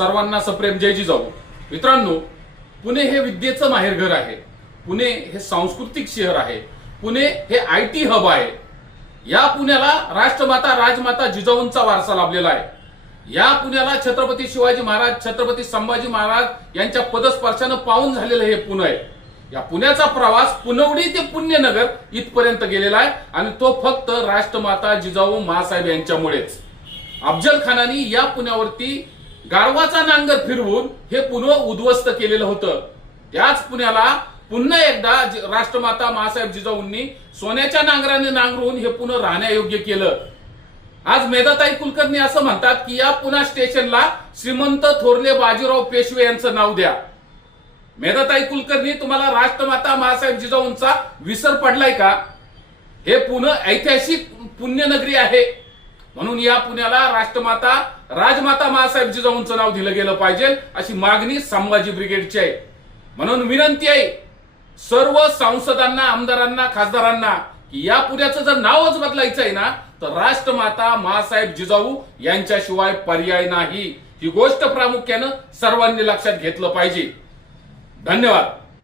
सर्वांना सप्रेम. जय जिजाऊ. मित्रांनो पुणे हे विद्येचं माहेरघर आहे. पुणे हे सांस्कृतिक शहर आहे. पुणे हे आय टी हब आहे. या पुण्याला राष्ट्रमाता राजमाता जिजाऊंचा वारसा लाभलेला आहे. या पुण्याला छत्रपती शिवाजी महाराज छत्रपती संभाजी महाराज यांच्या पदस्पर्शानं पाहून झालेलं हे पुणे आहे. या पुण्याचा प्रवास पुनवडी ते पुण्यनगर इथपर्यंत गेलेला आहे आणि तो फक्त राष्ट्रमाता जिजाऊ महासाहेब यांच्यामुळेच. अफजल खानानी या पुण्यावरती गारवाचा नांगर फिरवून हे पुन्हा उद्ध्वस्त केलेलं होतं. त्याच पुण्याला पुन्हा एकदा राष्ट्रमाता मासाहेब जिजाऊंनी सोन्याच्या नांगराने नांगरून हे पुणे राहण्यायोग्य केलं. आज मेधाताई कुलकर्णी असं म्हणतात की या पुणा स्टेशनला श्रीमंत थोरले बाजीराव पेशवे यांचं नाव द्या. मेधाताई कुलकर्णी तुम्हाला राष्ट्रमाता मासाहेब जिजाऊंचा विसर पडलाय का? हे पुणे ऐतिहासिक पुण्यनगरी आहे. म्हणून या पुण्याला राष्ट्रमाता राजमाता महासाहेब जिजाऊंचं नाव दिलं गेलं पाहिजे अशी मागणी संभाजी ब्रिगेडची आहे. म्हणून विनंती आहे सर्व सांसदांना आमदारांना खासदारांना की या पुण्याचं जर नावच बदलायचं आहे ना तर राष्ट्रमाता महासाहेब जिजाऊ यांच्याशिवाय पर्याय नाही. ही गोष्ट प्रामुख्यानं सर्वांनी लक्षात घेतलं पाहिजे. धन्यवाद.